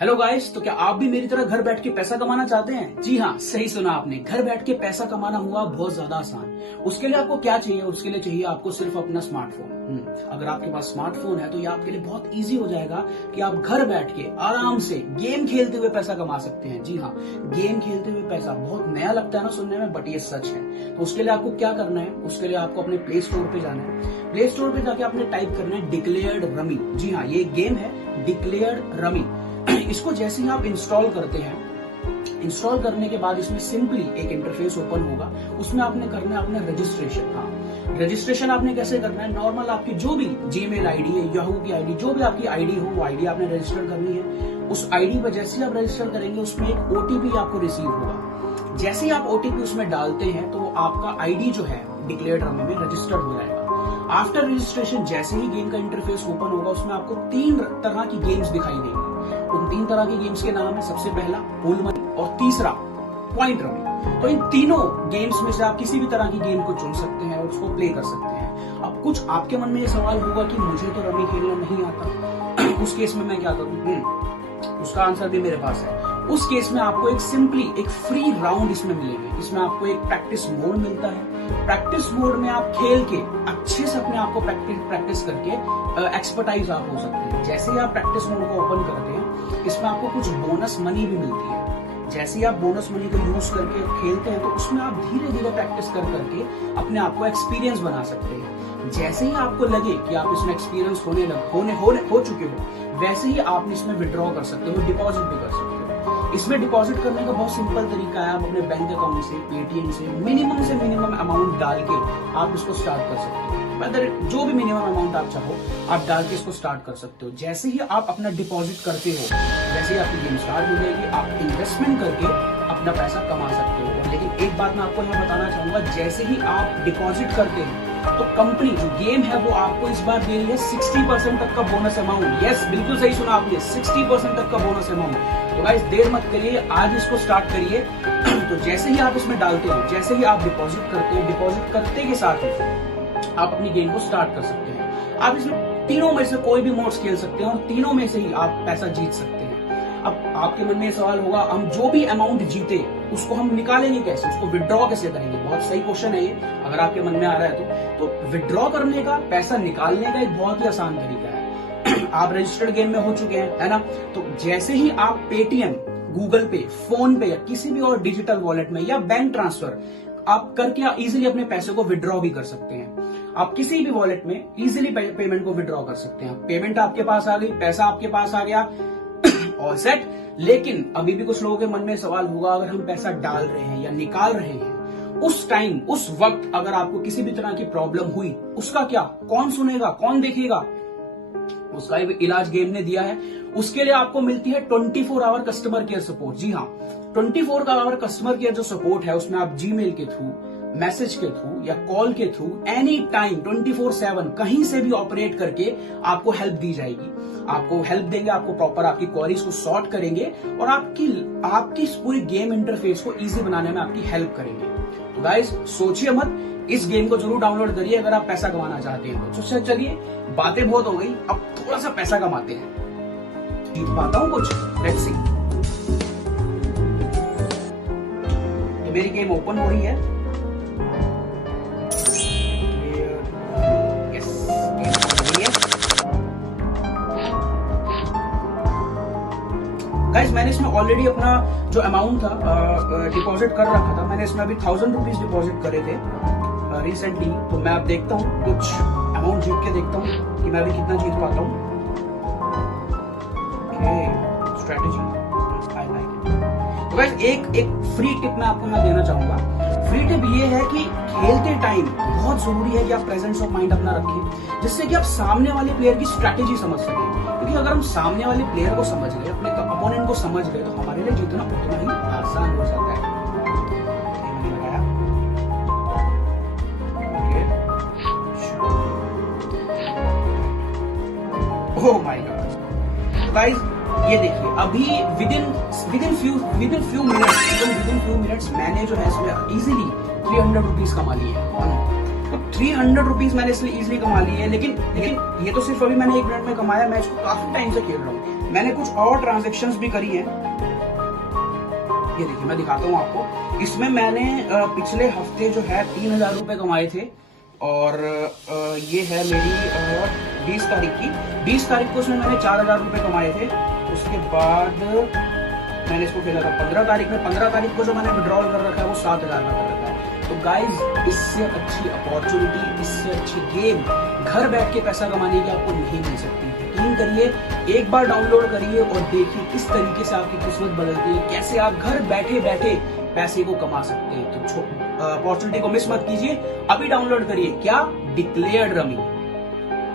Hello guys, तो क्या आप भी मेरी तरह घर बैठ के पैसा कमाना चाहते हैं? जी हाँ, सही सुना आपने। घर बैठ के पैसा कमाना हुआ बहुत ज्यादा आसान। उसके लिए आपको क्या चाहिए? उसके लिए चाहिए आपको सिर्फ अपना स्मार्टफोन। अगर आपके पास स्मार्टफोन है तो ये आपके लिए बहुत इजी हो जाएगा कि आप घर बैठ के आराम से गेम खेलते हुए पैसा कमा सकते हैं। जी हाँ, गेम खेलते हुए पैसा। बहुत नया लगता है ना सुनने में, बट ये सच है। तो उसके लिए आपको क्या करना है? उसके लिए आपको अपने प्ले स्टोर पे जाना है। प्ले स्टोर पे जाके आपने टाइप करना है डिक्लेयर्ड रमी। जी हाँ, ये गेम है डिक्लेयर्ड रमी। इसको जैसे ही आप इंस्टॉल करते हैं, इंस्टॉल करने के बाद इसमें सिंपली एक इंटरफेस ओपन होगा। उसमें आपने करना है अपना रजिस्ट्रेशन। हाँ, रजिस्ट्रेशन आपने कैसे करना है? नॉर्मल आपकी जो भी जीमेल आईडी है, याहू की आईडी, जो भी आपकी आईडी हो वो आईडी आपने रजिस्टर करनी है। उस आईडी पर जैसे ही आप रजिस्टर करेंगे उसमें एक ओटीपी आपको रिसीव होगा। जैसे ही आप ओटीपी उसमें डालते हैं तो आपका आईडी जो है डिक्लेयर्ड रमी में रजिस्टर हो जाएगा। आफ्टर रजिस्ट्रेशन जैसे ही गेम का इंटरफेस ओपन होगा उसमें आपको 3 तरह की गेम्स दिखाई देंगी। उन 3 तरह की गेम्स के नाम है, सबसे पहला पूल मनी और तीसरा पॉइंट रमी। तो इन तीनों गेम्स में से आप किसी भी तरह की गेम को चुन सकते हैं और उसको प्ले कर सकते हैं। अब कुछ आपके मन में ये सवाल होगा कि मुझे तो रमी खेलना नहीं आता, उस केस में मैं क्या करूं? उसका आंसर भी मेरे पास है। उस केस में आपको एक सिंपली एक फ्री राउंड इसमें मिलेंगे। इसमें आपको एक प्रैक्टिस मोड मिलता है। प्रैक्टिस मोड में आप खेल के अच्छे से अपने आप को प्रैक्टिस करके एक्सपर्टाइज आप हो सकते हैं। जैसे ही आप प्रैक्टिस मोड को ओपन करते हैं, इसमें आपको कुछ बोनस मनी भी मिलती है। जैसे ही आप बोनस मनी को यूज करके खेलते हैं तो उसमें आप धीरे धीरे प्रैक्टिस कर करके अपने आप को एक्सपीरियंस बना सकते हैं। जैसे ही आपको लगे कि आप इसमें एक्सपीरियंस हो चुके हो, वैसे ही आप इसमें विड्रॉ कर सकते हो, डिपॉजिट भी कर सकते हो। इसमें डिपॉजिट करने का बहुत सिंपल तरीका है। आप अपने बैंक अकाउंट से, पेटीएम से मिनिमम अमाउंट डाल के आप इसको स्टार्ट कर सकते हो। अगर जो भी मिनिमम अमाउंट आप चाहो आप डाल के इसको स्टार्ट कर सकते हो। जैसे ही आप अपना डिपॉजिट करते हो, वैसे ही आपकी गेम स्टार्ट हो जाएगी। आप इन्वेस्टमेंट करके अपना पैसा कमा सकते हो। लेकिन एक बात मैं आपको यहाँ बताना चाहूंगा, जैसे ही आप डिपॉजिट करते हैं तो कंपनी जो गेम है वो आपको इस बार दे रही है 60% तक का बोनस अमाउंट। यस, बिल्कुल सही सुना आपने, 60% तक का बोनस अमाउंट। तो गाइस देर मत करिए, आज इसको स्टार्ट करिए। तो जैसे ही आप इसमें डालते हो, जैसे ही आप डिपॉजिट करते हो, डिपॉजिट करते के साथ ही आप अपनी गेम को स्टार्ट कर सकते हैं। आप इसमें तीनों में से कोई भी मोड्स खेल सकते हैं और तीनों में से ही आप पैसा जीत सकते हैं। अब आपके मन में सवाल होगा, हम जो भी अमाउंट जीते उसको हम निकालेंगे कैसे, उसको विड्रॉ कैसे करेंगे? बहुत सही क्वेश्चन है ये, अगर आपके मन में आ रहा है तो विड्रॉ करने का, पैसा निकालने का एक बहुत ही आसान तरीका है। आप रजिस्टर्ड गेम में हो चुके हैं, है ना? तो जैसे ही आप पेटीएम, गूगल पे, फोन पे या किसी भी और डिजिटल वॉलेट में या बैंक ट्रांसफर आप करके इजीली अपने पैसे को विड्रॉ भी कर सकते हैं। आप किसी भी वॉलेट में इजीली पेमेंट को विड्रॉ कर सकते हैं। पेमेंट आपके पास आ गई, पैसा आपके पास आ गया और सेट। लेकिन अभी भी कुछ लोगों के मन में सवाल होगा, अगर हम पैसा डाल रहे हैं या निकाल रहे हैं, उस टाइम, उस वक्त अगर आपको किसी भी तरह की प्रॉब्लम हुई, उसका क्या? कौन सुनेगा, कौन देखेगा? उसका इलाज गेम ने दिया है। उसके लिए आपको मिलती है 24 आवर कस्टमर केयर सपोर्ट। जी हाँ, 24 आवर कस्टमर केयर जो सपोर्ट है उसमें आप जीमेल के थ्रू, मैसेज के थ्रू या कॉल के थ्रू एनी टाइम 24/7 कहीं से भी ऑपरेट करके आपको हेल्प दी जाएगी। आपको हेल्प देंगे, आपको प्रॉपर आपकी क्वेरीज को सॉर्ट करेंगे और आपकी पूरी गेम इंटरफेस को इजी बनाने में आपकी हेल्प करेंगे। तो गाइस सोचिए मत, इस गेम को जरूर डाउनलोड करिए अगर आप पैसा कमाना चाहते हैं तो। चलिए, बातें बहुत हो गई, अब थोड़ा सा पैसा कमाते हैं। जीत पाता हूं कुछ? Let's see. तो मेरी गेम ओपन हो रही है। गाइस मैंने इसमें ऑलरेडी अपना जो अमाउंट था डिपॉजिट कर रखा था। मैंने इसमें अभी 1000 रुपीज डिपॉजिट करे थे रिसेंटली। तो मैं अब देखता हूँ, कुछ अमाउंट जीत के देखता हूँ कि मैं अभी कितना जीत पाता हूँ। Strategy, I like it. तो गाइस एक फ्री टिप मैं आपको यहाँ देना चाहूंगा। फ्री टिप ये है कि खेलते टाइम बहुत जरूरी है कि आप प्रेजेंस ऑफ माइंड अपना रखें, जिससे कि आप सामने वाले प्लेयर की स्ट्रेटेजी समझ सकें। क्योंकि अगर हम सामने वाले प्लेयर को समझ गए, अपने अपोनेंट को समझ गए, तो हमारे लिए जीतना उतना ही आसान हो जाता है। ओह माय गॉड गाइस, ये देखिए अभी विदिन फ्यू मिनट्स मैंने जो है इसमें इजीली 300 रुपीज कमा लिए हैं। तो 300 रुपीज मैंने इसलिए इजीली कमा लिए हैं। लेकिन ये तो सिर्फ अभी मैंने 1 मिनट में कमाया। मैं इसको काफी टाइम से खेल रहा हूँ। मैंने कुछ और ट्रांजेक्शन्स भी करी हैं। ये देखिए मैं दिखाता हूँ आपको। इसमें मैंने पिछले हफ्ते जो है 3000 रुपए कमाए थे और ये है मेरी 20 तारीख की। 20 तारीख को उसमें मैंने 4000 रुपए कमाए थे। उसके बाद मैंने इसको खेला था 15 तारीख में। 15 तारीख को जो मैंने विड्रॉल कर रखा है वो 7000 का कर रखा है। तो गाइज इससे अच्छी अपॉर्चुनिटी, इससे अच्छी गेम घर बैठ के पैसा कमाने की आपको नहीं मिल सकती। यकीन करिए, एक बार डाउनलोड करिए और देखिए किस तरीके से आपकी किस्मत बदलती है, कैसे आप घर बैठे बैठे पैसे को कमा सकते हैं। तो अपॉर्चुनिटी को मिस मत कीजिए, अभी डाउनलोड करिए। क्या? Declared rummy.